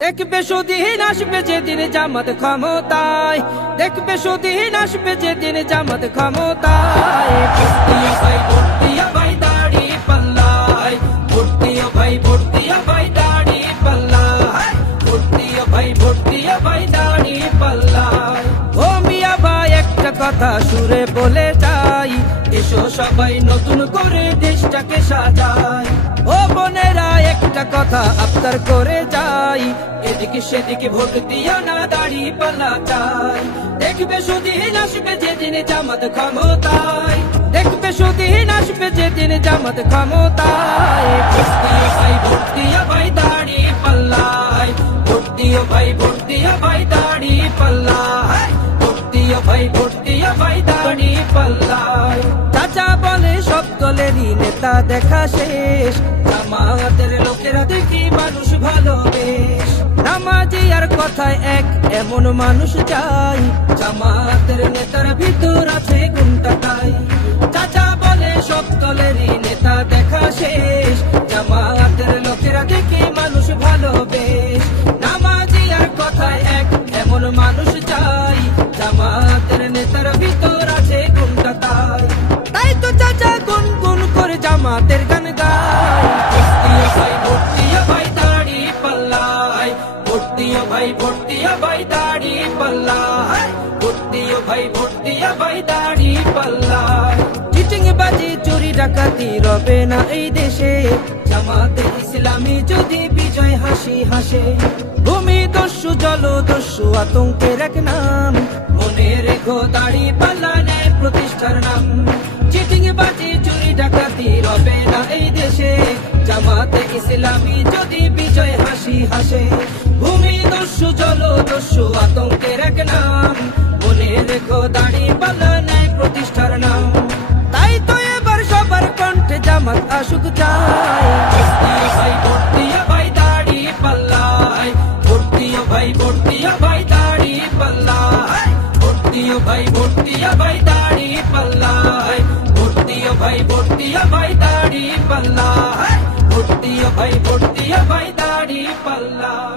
দেখবে সুদিন আসবে যেদিন জামাত ক্ষমতায়, দেখবে সুদিন আসবে যেদিন জামাত ক্ষমতায়। ভর্তিয়া ভাই ভর্তিয়া ভাই দাড়ি পাল্লায়, ভর্তিয়া ভাই ভর্তিয়া ভাই দাড়ি পাল্লায়, ভর্তিয়া ভাই ভর্তিয়া ভাই দাড়ি পাল্লায়। ও মিয়া ভাই একটা কথা সুরে বলে যাই, এসো সবাই নতুন করে দেশটাকে সাজাই। ও বোনেরা একটা কথা আবদার করে যাই, এদিকে সেদিকে ভোট দিও না, দাড়ি পাল্লা চাই। দেখবে সুদিন আসবে যেদিন জামাত ক্ষমতায়, দেখবে সুদিন আসবে যেদিন জামাত ক্ষমতায়। ভর্তিয়া ভাই ভর্তিয়া ভাই দাড়ি পাল্লায়, ভর্তিয়া ভাই ভর্তিয়া ভাই দাড়ি পাল্লায়, ভর্তিয়া ভাই ভর্তিয়া ভাই দাড়ি পাল্লায়। চাচা বলে সব দলেরই নেতা দেখা শেষ, জামাতের লোকেরা দেখি মানুষ ভালোবেশ। নামাজি আর কথায় এক এমন মানুষ চাই, জামাতের নেতার ভিতর আছে কোনটা তাই। চাচা বলে সব দলেরই নেতা দেখা শেষ, জামাতের লোকেরা দেখি মানুষ ভালোবেশ। নামাজি আর কথায় এক এমন মানুষ চাই, জামাতের নেতার ভিতর আছে কোনটা তাই। তাই তো চাচা গুন গুন করে জামাতের গান গায়। ভর্তিয়া ভাই ভর্তিয়া ভাই দাড়ি পাল্লায়, ভর্তিয়া ভাই ভর্তিয়া ভাই দাড়ি পাল্লায়, ভর্তিয়া ভাই ভর্তিয়া ভাই দাড়ি পাল্লায়। চিটিং বাজি চুরি ডাকাতি রবে না এই দেশে, জামাতে ইসলামী যদি বিজয় হাসি হাসে। ভূমি দস্যু জল দস্যু আতঙ্কের এক নাম, মনে রেখো দাড়ি পাল্লা ন্যায় প্রতিষ্ঠার নাম। চিটিং বাজি চুরি ডাকাতি রবে না এই দেশে, জামাতে ইসলামী যদি বিজয় হাসি হাসে। ভূমি দস্যু জল দস্যু আতঙ্কের এক নাম, মনে রেখো দাড়ি পাল্লা ন্যায় প্রতিষ্ঠার নাম। তাই তো এবার সবার কণ্ঠে জামাত আসুক চাই। ভর্তিয়া ভাই ভর্তিয়া ভাই দাড়ি পাল্লায়, ভর্তিয়া ভাই ভর্তিয়া ভাই দাড়ি পাল্লায়, ভর্তিয়া ভাই ভর্তিয়া ভাই দাড়ি পাল্লায়, ভর্তিয়া ভাই ভর্তিয়া ভাই দাড়ি পাল্লায়, ভর্তিয়া ভাই ভর্তিয়া ভাই দাড়ি পাল্লায়।